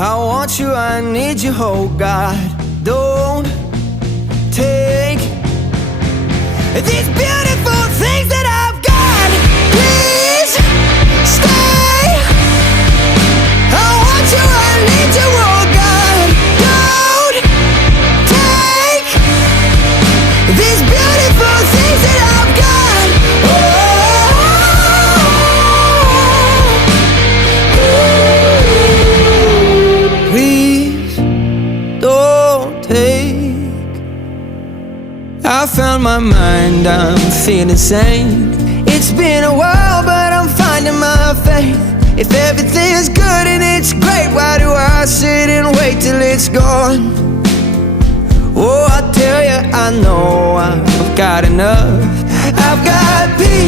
I want you, I need you, oh God. Don't take these beautiful things that I've got. Please stay. I want you, I need you, oh God. Don't take these beautiful things that I've got. Please don't take. I found my mind, I'm feeling sane. It's been a while, but I'm finding my faith. If everything's good and it's great, why do I sit and wait till it's gone? Oh, I tell you, I know I've got enough. I've got peace.